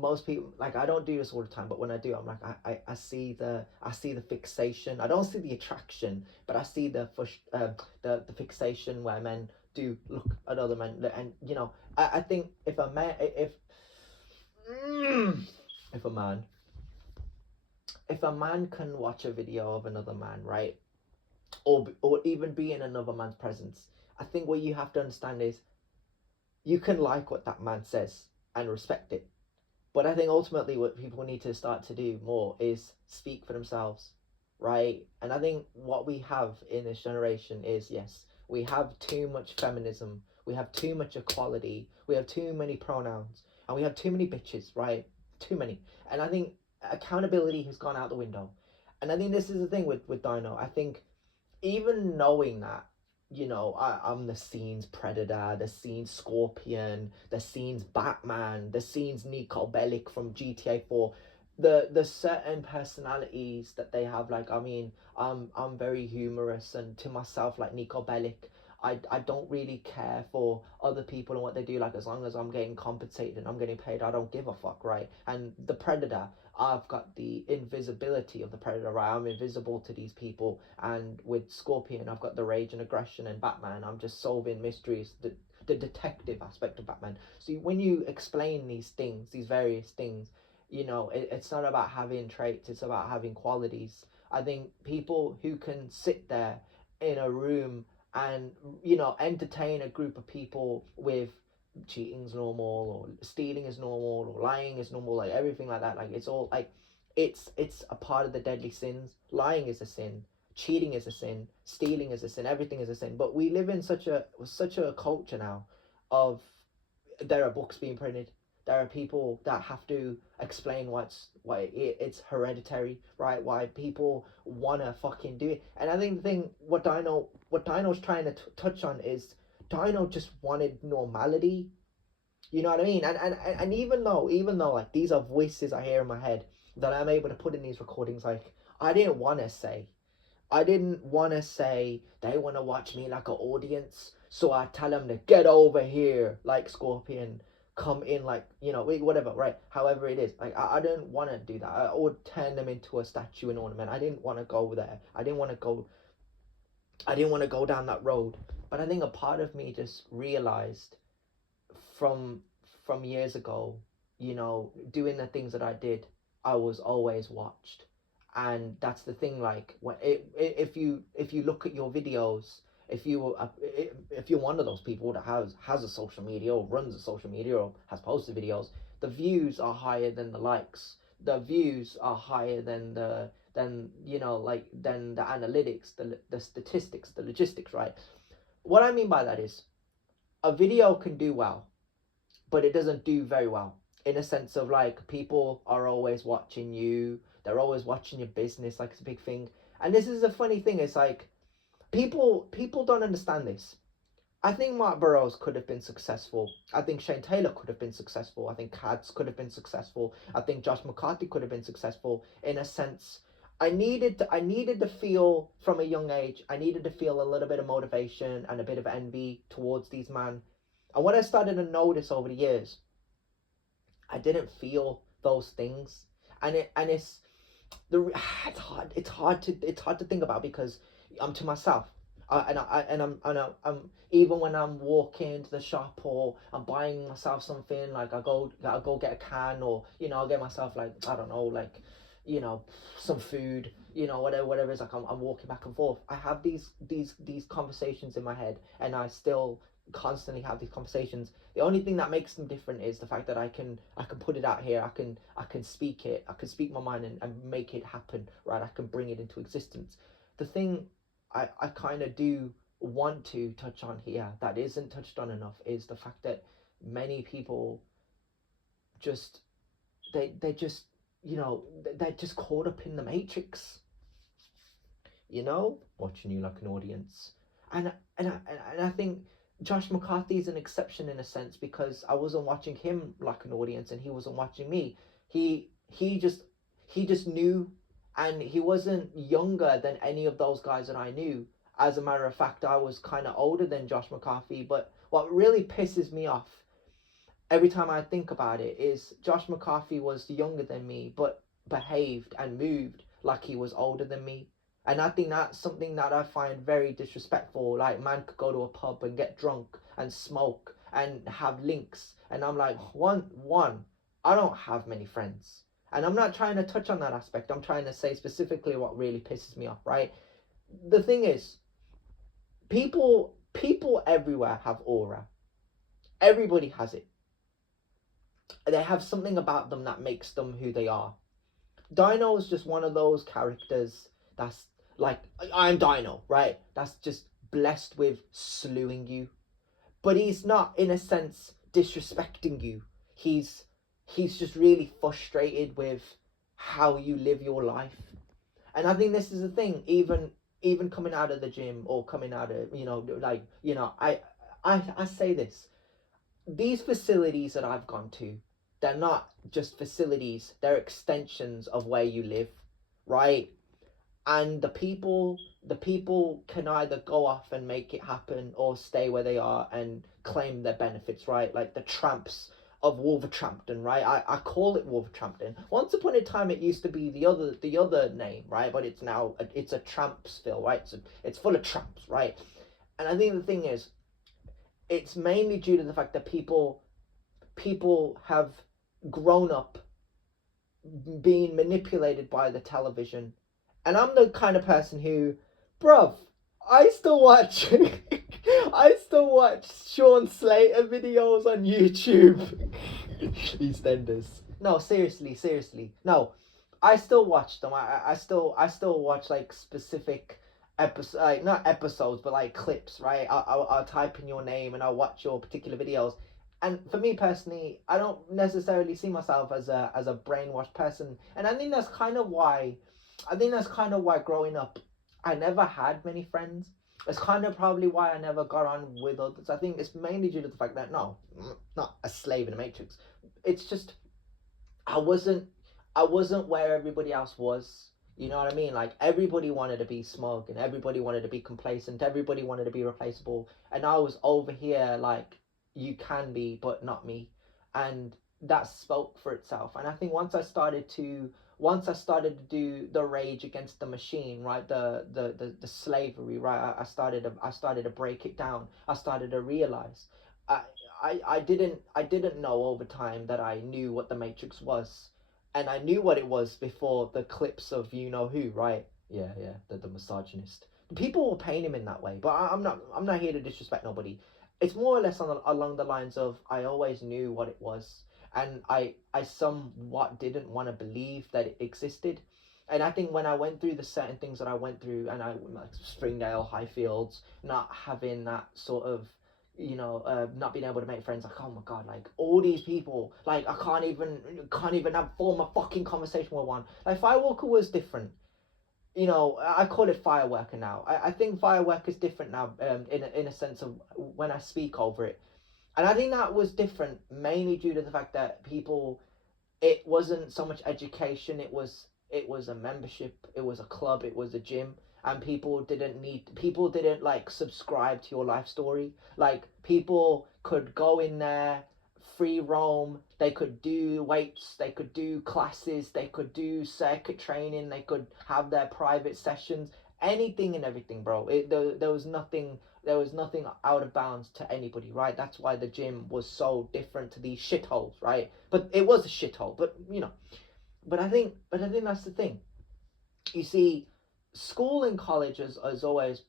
most people, like, I don't do this all the time, but when I do, I'm like, I see the fixation. I don't see the attraction, but I see the fixation where men do look at other men. And I think if a man, if a man if a man can watch a video of another man, right, or even be in another man's presence, I think what you have to understand is you can like what that man says and respect it. But I think ultimately what people need to start to do more is speak for themselves, right? And I think what we have in this generation is, yes, we have too much feminism, we have too much equality, we have too many pronouns, and we have too many bitches, right? Too many. And I think accountability has gone out the window. And I think this is the thing with Dino. I think even knowing that, I'm the scene's Predator, the scene's Scorpion, the scene's Batman, the scene's Nico Bellic from GTA 4, the certain personalities that they have, like, I mean, I'm very humorous, and to myself, like Nico Bellic, I don't really care for other people and what they do. Like, as long as I'm getting compensated and I'm getting paid, I don't give a fuck, right? And the Predator, I've got the invisibility of the Predator, right? I'm invisible to these people. And with Scorpion, I've got the rage and aggression, and Batman, I'm just solving mysteries, the detective aspect of Batman. So when you explain these things, these various things, it's not about having traits, it's about having qualities. I think people who can sit there in a room and entertain a group of people with cheating is normal, or stealing is normal, or lying is normal, like everything like that, like it's all like it's a part of the deadly sins. Lying is a sin, cheating is a sin, stealing is a sin, everything is a sin. But we live in such a culture now of, there are books being printed, there are people that have to explain why it's hereditary, right? Why people wanna fucking do it. And I think the thing, what Dino's trying to touch on is, Dino just wanted normality. You know what I mean? And even though like these are voices I hear in my head that I'm able to put in these recordings, like, I didn't want to say they want to watch me like an audience, so I tell them to get over here, like Scorpion, come in, like, whatever, right? However it is, like, I didn't want to do that. I would turn them into a statue and ornament. I didn't want to go there. I didn't want to go down that road. But I think a part of me just realized from years ago, doing the things that I did, I was always watched. And that's the thing, like, if you look at your videos, if you're one of those people that has a social media, or runs a social media, or has posted videos, the views are higher than the likes, the views are higher than than the analytics, the statistics, the logistics, right? What I mean by that is, a video can do well, but it doesn't do very well, in a sense of, like, people are always watching you, they're always watching your business, like it's a big thing. And this is a funny thing, it's like, people don't understand this. I think Mark Burrows could have been successful. I think Shane Taylor could have been successful. I think Cads could have been successful. I think Josh McCarthy could have been successful, in a sense. I needed to feel, from a young age, I needed to feel a little bit of motivation and a bit of envy towards these men. And what I started to notice over the years, I didn't feel those things. And the it's hard to think about, because I'm to myself. I'm even when I'm walking to the shop, or I'm buying myself something, like I go get a can, or I'll get myself, like, I don't know, like, some food, whatever it's like, I'm walking back and forth. I have these conversations in my head, and I still constantly have these conversations. The only thing that makes them different is the fact that I can put it out here. I can speak it. I can speak my mind, and make it happen, right? I can bring it into existence. The thing I kind of do want to touch on here that isn't touched on enough is the fact that many people just they just they're just caught up in the matrix, watching you like an audience. And I think Josh McCarthy is an exception, in a sense, because I wasn't watching him like an audience, and he wasn't watching me. He just knew, and he wasn't younger than any of those guys that I knew. As a matter of fact, I was kind of older than Josh McCarthy. But what really pisses me off every time I think about it, is Josh McCarthy was younger than me, but behaved and moved like he was older than me. And I think that's something that I find very disrespectful. Like, man could go to a pub and get drunk and smoke and have links. And I'm like, one, I don't have many friends. And I'm not trying to touch on that aspect. I'm trying to say specifically what really pisses me off, right? The thing is, people everywhere have aura. Everybody has it. They have something about them that makes them who they are. Dino is just one of those characters that's like, I'm Dino, right? That's just blessed with slewing you. But he's not, in a sense, disrespecting you. He's just really frustrated with how you live your life. And I think this is the thing, even coming out of the gym, or coming out of, I say this. These facilities that I've gone to, they're not just facilities, they're extensions of where you live, right? And the people can either go off and make it happen, or stay where they are and claim their benefits, right? Like the tramps of Wolverhampton, right? I call it Wolverhampton. Once upon a time, it used to be the other name, right? But it's now it's a Trampsville, right? So it's full of tramps, right? And I think the thing is, it's mainly due to the fact that people have grown up being manipulated by the television. And I'm the kind of person who, bruv, I still watch I still watch Sean Slater videos on YouTube. EastEnders. No, seriously. No, I still watch them. I still watch like specific episodes, like not episodes, but like clips, right? I'll type in your name and I'll watch your particular videos. And for me personally, I don't necessarily see myself as a brainwashed person, and I think that's kind of why growing up, I never had many friends. It's kind of probably why I never got on with others. I think it's mainly due to the fact that, no, not a slave in a matrix. It's just I wasn't where everybody else was. You know what I mean? Like, everybody wanted to be smug and everybody wanted to be complacent. Everybody wanted to be replaceable, and I was over here like, you can be, but not me. And that spoke for itself. And I think once I started to do the rage against the machine, right, the slavery, right, I started to break it down. I started to realize, I I didn't know over time that I knew what the Matrix was, and I knew what it was before the clips of you know who, right? Yeah, the misogynist. People were paying him in that way, but I'm not here to disrespect nobody. It's more or less along the lines of, I always knew what it was, and I somewhat didn't want to believe that it existed. And I think when I went through the certain things that I went through, and I, like Springdale, Highfields, not having that sort of, not being able to make friends, like, oh my god, like all these people, like I can't even have form a fucking conversation with one. Like, Firewalker was different. I call it Fireworker now. I think Fireworker is different now, in a sense of when I speak over it. And I think that was different mainly due to the fact that people, it wasn't so much education, it was a membership, it was a club, it was a gym. And people didn't like subscribe to your life story. Like, people could go in there, free roam, they could do weights, they could do classes, they could do circuit training, they could have their private sessions, anything and everything, bro. There was nothing out of bounds to anybody, right? That's why the gym was so different to these shitholes, right? But it was a shithole, but I think that's the thing. You see, school and college has always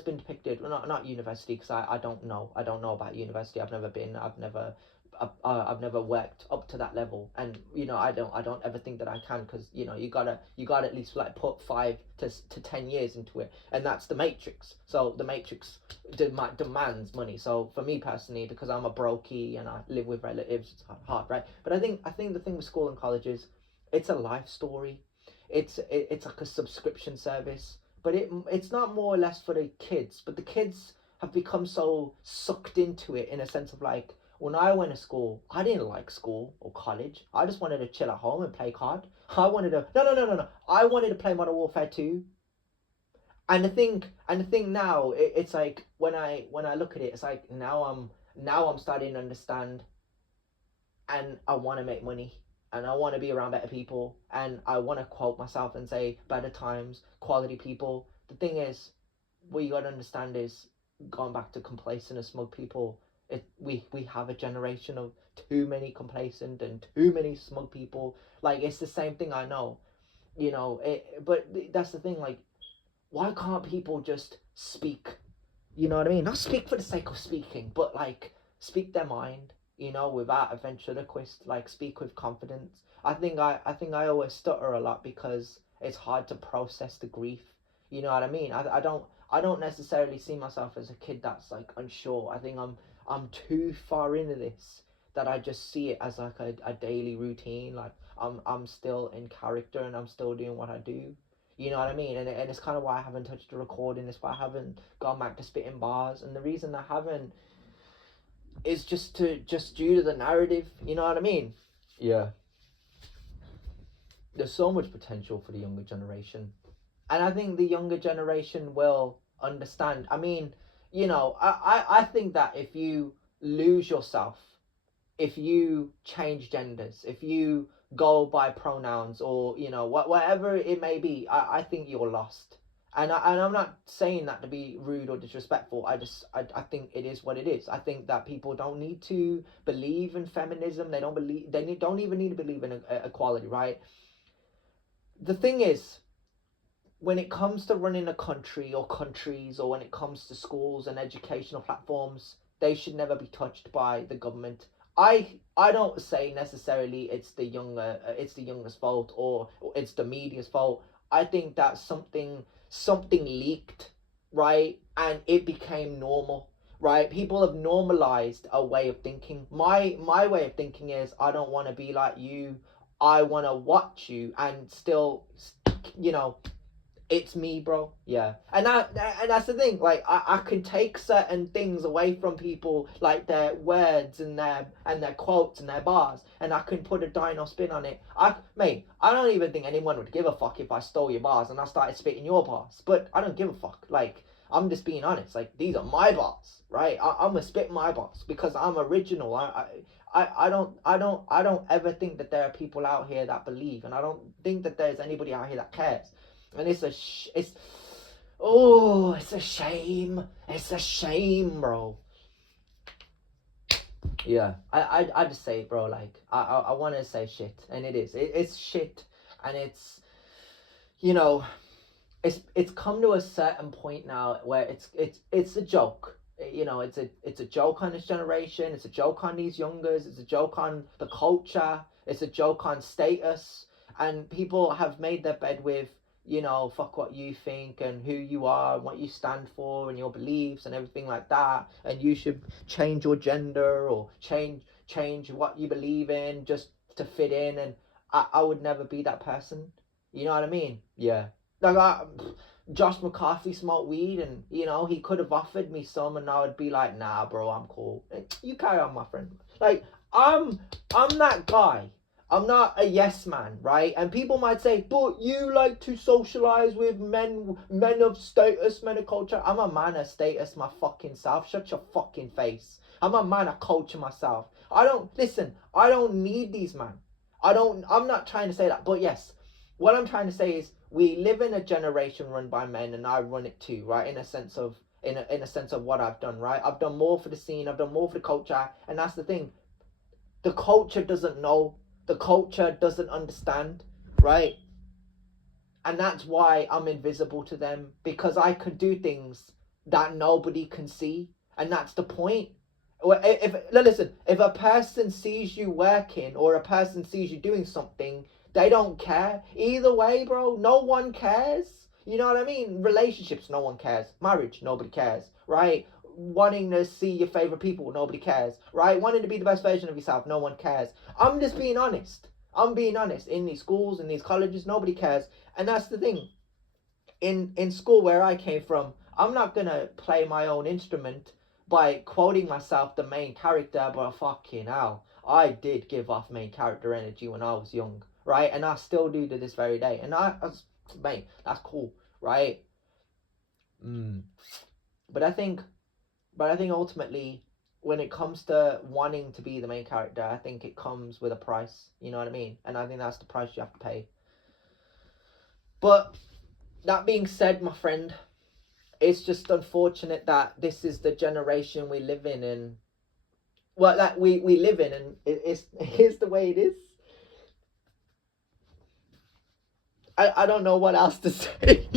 been depicted, well, not university, because I don't know about university. I've never been. I've never worked up to that level, and I don't ever think that I can, because you gotta at least like put 5 to 10 years into it, and that's the Matrix. So the Matrix demands money. So for me personally, because I'm a brokey and I live with relatives, it's hard, right? But I think the thing with school and college is, it's a life story. It's like a subscription service, but it's not more or less for the kids. But the kids have become so sucked into it, in a sense of like, when I went to school, I didn't like school or college. I just wanted to chill at home and play card. I wanted to no. I wanted to play Modern Warfare 2. And the thing now, it's like, when I look at it, it's like, now I'm starting to understand and I want to make money, and I want to be around better people, and I want to quote myself and say better times, quality people. The thing is, what you got to understand is, going back to complacent and smug people, we have a generation of too many complacent and too many smug people. Like, it's the same thing, I know, but that's the thing, like, why can't people just speak? You know what I mean? Not speak for the sake of speaking, but like, speak their mind, without a ventriloquist, like, speak with confidence. I think I always stutter a lot because it's hard to process the grief. You know what I mean? I don't necessarily see myself as a kid that's like unsure. I think I'm too far into this that I just see it as like a daily routine. Like, I'm still in character and I'm still doing what I do. You know what I mean? And it's kind of why I haven't touched the recording. It's why I haven't gone back to spitting bars. And the reason I haven't is just due to the narrative. You know what I mean? Yeah. There's so much potential for the younger generation. And I think the younger generation will understand. I mean, I think that if you lose yourself, if you change genders, if you go by pronouns, or whatever it may be, I think you're lost. And I'm not saying that to be rude or disrespectful. I think it is what it is. I think that people don't need to believe in feminism. Don't even need to believe in equality, right? The thing is, when it comes to running a country or countries, or when it comes to schools and educational platforms, they should never be touched by the government. I don't say necessarily it's the youngest fault, or it's the media's fault. I think that something leaked, right, and it became normal, right? People have normalized a way of thinking. My way of thinking is, I don't want to be like you. I want to watch you and still, you know, it's me, bro. Yeah. And that's the thing. Like, I can take certain things away from people, like their words and their quotes and their bars, and I can put a dino spin on it. I don't even think anyone would give a fuck if I stole your bars and I started spitting your bars. But I don't give a fuck. Like, I'm just being honest. Like, these are my bars, right? I'm gonna spit my bars because I'm original. I don't ever think that there are people out here that believe, and I don't think that there's anybody out here that cares. And it's a shame. It's a shame, bro. Yeah, I just say it, bro. Like, I want to say shit, and it's shit, and it's come to a certain point now where it's a joke. It's a joke on this generation. It's a joke on these youngers. It's a joke on the culture. It's a joke on status, and people have made their bed with, fuck what you think and who you are and what you stand for and your beliefs and everything like that. And you should change your gender or change what you believe in just to fit in. And I would never be that person. You know what I mean? Yeah. Like, Josh McCarthy smoked weed, and he could have offered me some, and I would be like, nah, bro, I'm cool. You carry on, my friend. Like, I'm that guy. I'm not a yes man, right? And people might say, but you like to socialize with men of status, men of culture. I'm a man of status, my fucking self. Shut your fucking face. I'm a man of culture myself. I don't need these men. I'm not trying to say that, but yes, what I'm trying to say is, we live in a generation run by men, and I run it too, right? In a sense of what I've done, right? I've done more for the scene, I've done more for the culture, and that's the thing. The culture doesn't know. The culture doesn't understand, right? And that's why I'm invisible to them, because I can do things that nobody can see, and that's the point. If a person sees you working, or a person sees you doing something, they don't care. Either way, bro, no one cares. You know what I mean? Relationships, no one cares. Marriage, nobody cares, right? Wanting to see your favorite people, nobody cares, right? Wanting to be the best version of yourself, no one cares. I'm just being honest. I'm being honest. In these schools, in these colleges, nobody cares. And that's the thing. In school where I came from, I'm not gonna play my own instrument by quoting myself the main character, but fucking hell, I did give off main character energy when I was young, right? And I still do to this very day. And mate, that's cool, right? But I think ultimately, when it comes to wanting to be the main character, I think it comes with a price. You know what I mean? And I think that's the price you have to pay. But that being said, my friend, it's just unfortunate that this is the generation we live in, and well, like we live in, and it's the way it is. I don't know what else to say.